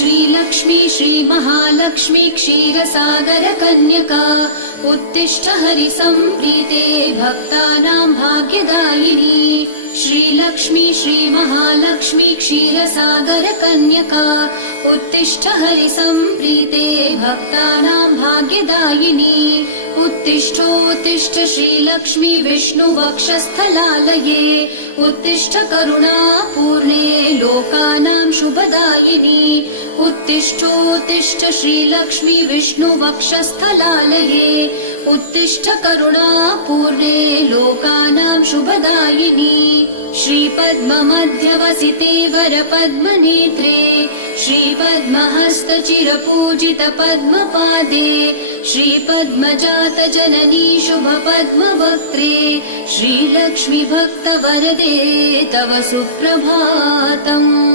श्रीलक्ष्मी श्रीमहालक्ष्मी क्षीरसागर कन्यका उत्तिष्ठ हरिसम्प्रीते भक्तानां भाग्यदायिनी श्रीलक्ष्मी श्रीमहालक्ष्मी क्षीरसागर कन्यका उत्तिष्ठ हरिसम्प्रीते भक्तानां भाग्यदायिनी उत्तिष्ठोत्तिष्ठ श्रीलक्ष्मी विष्णुवक्षस्थलालये उत्तिष्ठ करुणापूर्णे लोकानां शुभदायिनी उत्तिष्ठोत्तिष्ठ श्रीलक्ष्मी विष्णुवक्षस्थलालये उत्तिष्ठ करुणापूर्णे लोकानां शुभदायिनी श्रीपद्ममध्यवसिते वरपद्मनेत्रे श्रीपद्महस्तचिरपूजित पद्मपादे श्रीपद्मजात जननी शुभपद्मवक्त्रे श्रीलक्ष्मी भक्तवरदे तव सुप्रभातम्।